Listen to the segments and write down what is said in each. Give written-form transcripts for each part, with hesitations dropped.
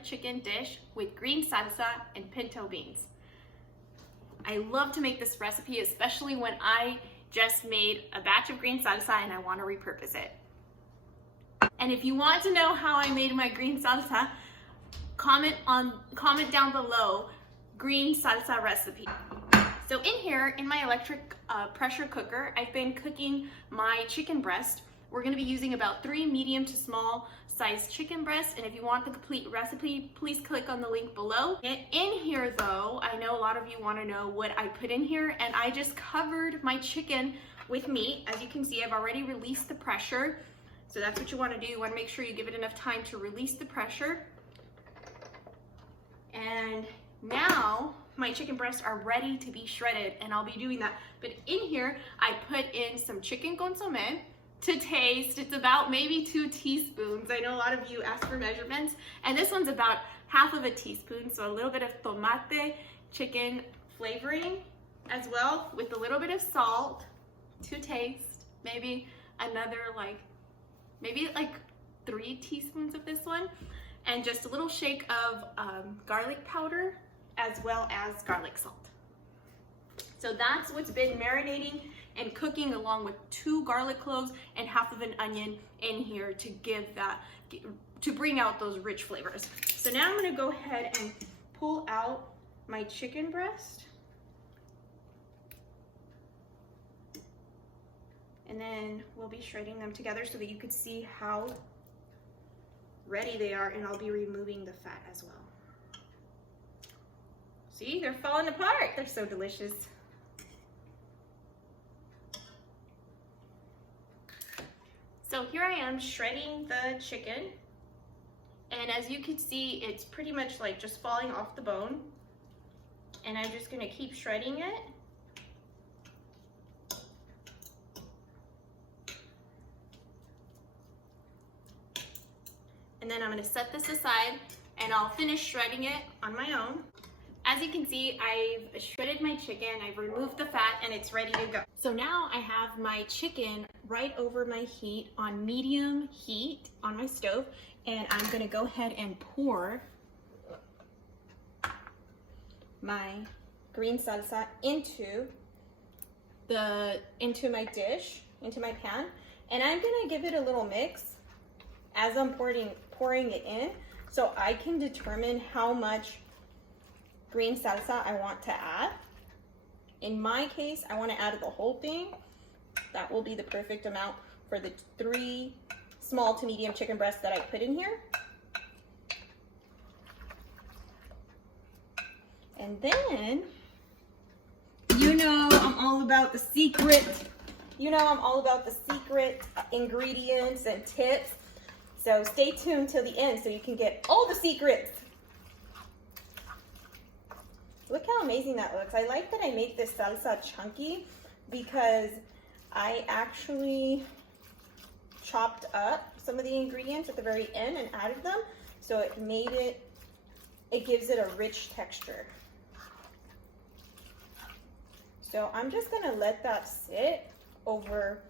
shredded chicken dish with green salsa and pinto beans. I love to make this recipe, especially when I just made a batch of green salsa and I want to repurpose it. And if you want to know how I made my green salsa, comment down below green salsa recipe. So in here, in my electric pressure cooker, I've been cooking my chicken breast. We're gonna be using about 3 medium to small sized chicken breasts, and if you want the complete recipe, please click on the link below. In here though, I know a lot of you wanna know what I put in here, and I just covered my chicken with meat. As you can see, I've already released the pressure. So that's what you wanna do. You wanna make sure you give it enough time to release the pressure. And now my chicken breasts are ready to be shredded, and I'll be doing that. But in here, I put in some chicken consomme to taste. It's about maybe 2 teaspoons. I know a lot of you ask for measurements, and this one's about half of a teaspoon. So a little bit of tomate chicken flavoring as well, with a little bit of salt to taste. Maybe another maybe 3 teaspoons of this one, and just a little shake of garlic powder as well as garlic salt. So that's what's been marinating and cooking, along with 2 garlic cloves and half of an onion in here to bring out those rich flavors. So now I'm gonna go ahead and pull out my chicken breast. And then we'll be shredding them together so that you could see how ready they are, and I'll be removing the fat as well. See, they're falling apart. They're so delicious. So here I am shredding the chicken, and as you can see, it's pretty much just falling off the bone, and I'm just gonna keep shredding it. And then I'm gonna set this aside, and I'll finish shredding it on my own. As you can see, I've shredded my chicken, I've removed the fat, and it's ready to go. So now I have my chicken right over my heat on medium heat on my stove, and I'm gonna go ahead and pour my green salsa into my dish, into my pan, and I'm gonna give it a little mix as I'm pouring it in, so I can determine how much green salsa I want to add. In my case, I want to add the whole thing. That will be the perfect amount for the 3 small to medium chicken breasts that I put in here. And then, you know I'm all about the secret. Ingredients and tips. So stay tuned till the end so you can get all the secrets. Look how amazing that looks. I like that I make this salsa chunky because I actually chopped up some of the ingredients at the very end and added them. So it gives it a rich texture. So I'm just gonna let that sit over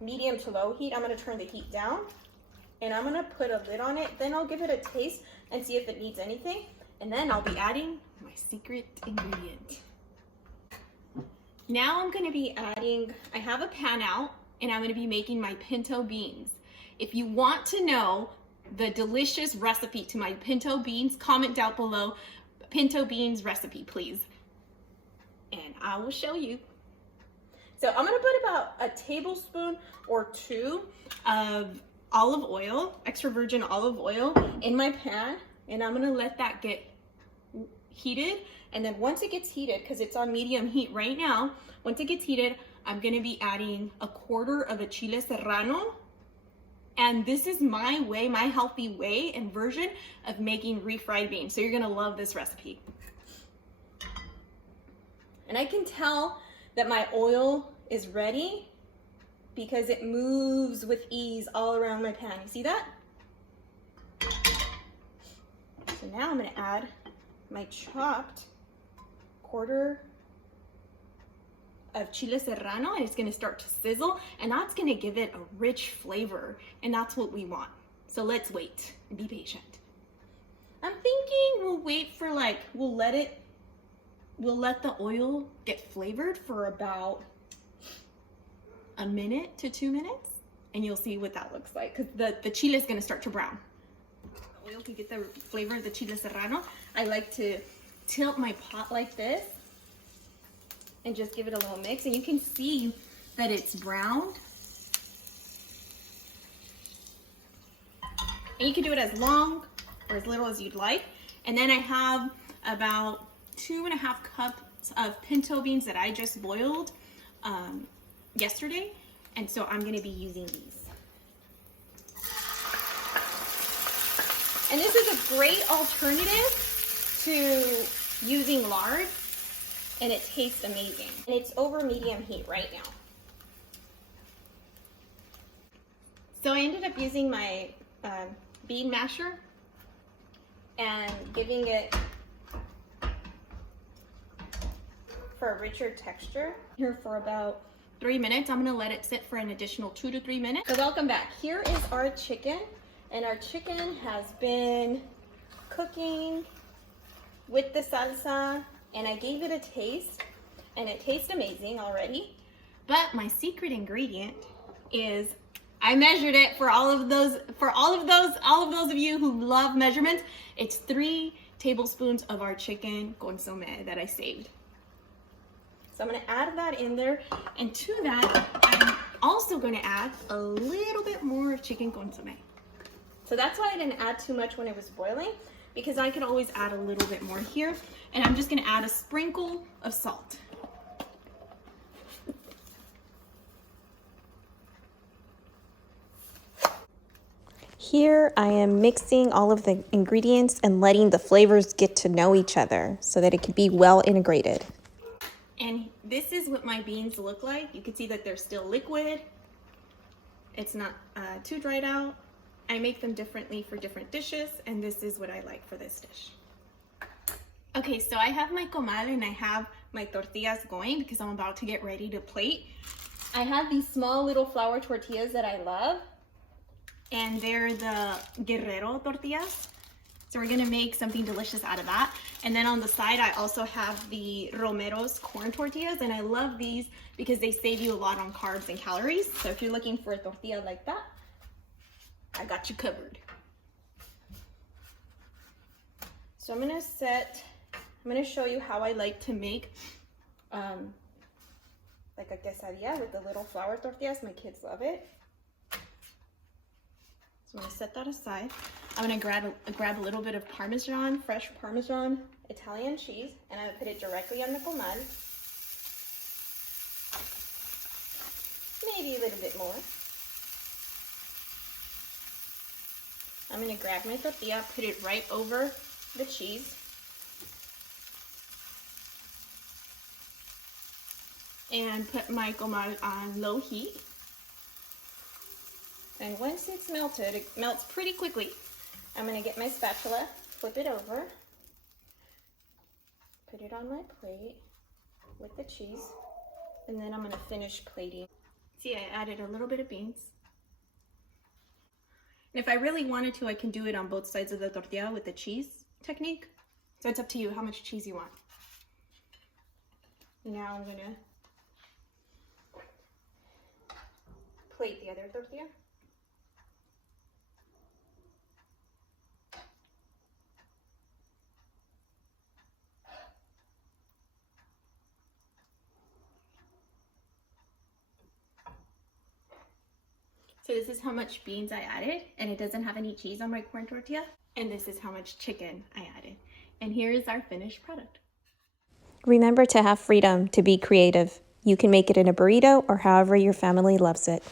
medium to low heat. I'm gonna turn the heat down, and I'm gonna put a lid on it. Then I'll give it a taste and see if it needs anything. And then I'll be adding my secret ingredient. Now I'm gonna be adding, I have a pan out, and I'm gonna be making my pinto beans. If you want to know the delicious recipe to my pinto beans, comment down below pinto beans recipe, please. And I will show you. So I'm gonna put about a tablespoon or 2 of olive oil, extra virgin olive oil, in my pan, and I'm gonna let that get heated. And then once it gets heated, because it's on medium heat right now, once it gets heated, I'm gonna be adding 1/4 of a chile serrano. And this is my way, my healthy way and version of making refried beans. So you're gonna love this recipe. And I can tell that my oil is ready because it moves with ease all around my pan. You see that? So now I'm gonna add my chopped 1/4 of chile serrano, and it's gonna start to sizzle, and that's gonna give it a rich flavor, and that's what we want. So let's wait and be patient. wait for like, we'll let the oil get flavored for about a minute to 2 minutes, and you'll see what that looks like, because the chile is going to start to brown. The oil can get the flavor of the chile serrano. I like to tilt my pot like this and just give it a little mix, and you can see that it's browned. And you can do it as long or as little as you'd like. And then I have about 2.5 cups of pinto beans that I just boiled yesterday. And so I'm gonna be using these. And this is a great alternative to using lard, and it tastes amazing. And it's over medium heat right now. So I ended up using my bean masher and giving it for a richer texture. Here for about 3 minutes. I'm gonna let it sit for an additional 2 to 3 minutes. So welcome back. Here is our chicken, and our chicken has been cooking with the salsa, and I gave it a taste, and it tastes amazing already. But my secret ingredient is, I measured it for all of those of you who love measurements. It's 3 tablespoons of our chicken consomme that I saved. So I'm gonna add that in there, and to that, I'm also gonna add a little bit more of chicken consomme. So that's why I didn't add too much when it was boiling, because I could always add a little bit more here. And I'm just gonna add a sprinkle of salt. Here I am mixing all of the ingredients and letting the flavors get to know each other so that it can be well integrated. And this is what my beans look like. You can see that they're still liquid. It's not too dried out. I make them differently for different dishes, and this is what I like for this dish. Okay, so I have my comal and I have my tortillas going because I'm about to get ready to plate. I have these small little flour tortillas that I love, and they're the Guerrero tortillas. So we're gonna make something delicious out of that. And then on the side, I also have the Romero's corn tortillas, and I love these because they save you a lot on carbs and calories. So if you're looking for a tortilla like that, I got you covered. So I'm gonna show you how I like to make like a quesadilla with the little flour tortillas. My kids love it. So I'm gonna set that aside. I'm gonna grab a little bit of Parmesan, fresh Parmesan Italian cheese, and I'm gonna put it directly on the comal. Maybe a little bit more. I'm gonna grab my tortilla, put it right over the cheese. And put my comal on low heat. And once it's melted, it melts pretty quickly. I'm gonna get my spatula, flip it over, put it on my plate with the cheese, and then I'm gonna finish plating. See, I added a little bit of beans. And if I really wanted to, I can do it on both sides of the tortilla with the cheese technique. So it's up to you how much cheese you want. Now I'm gonna plate the other tortilla. So this is how much beans I added, and it doesn't have any cheese on my corn tortilla. And this is how much chicken I added. And here is our finished product. Remember to have freedom to be creative. You can make it in a burrito or however your family loves it.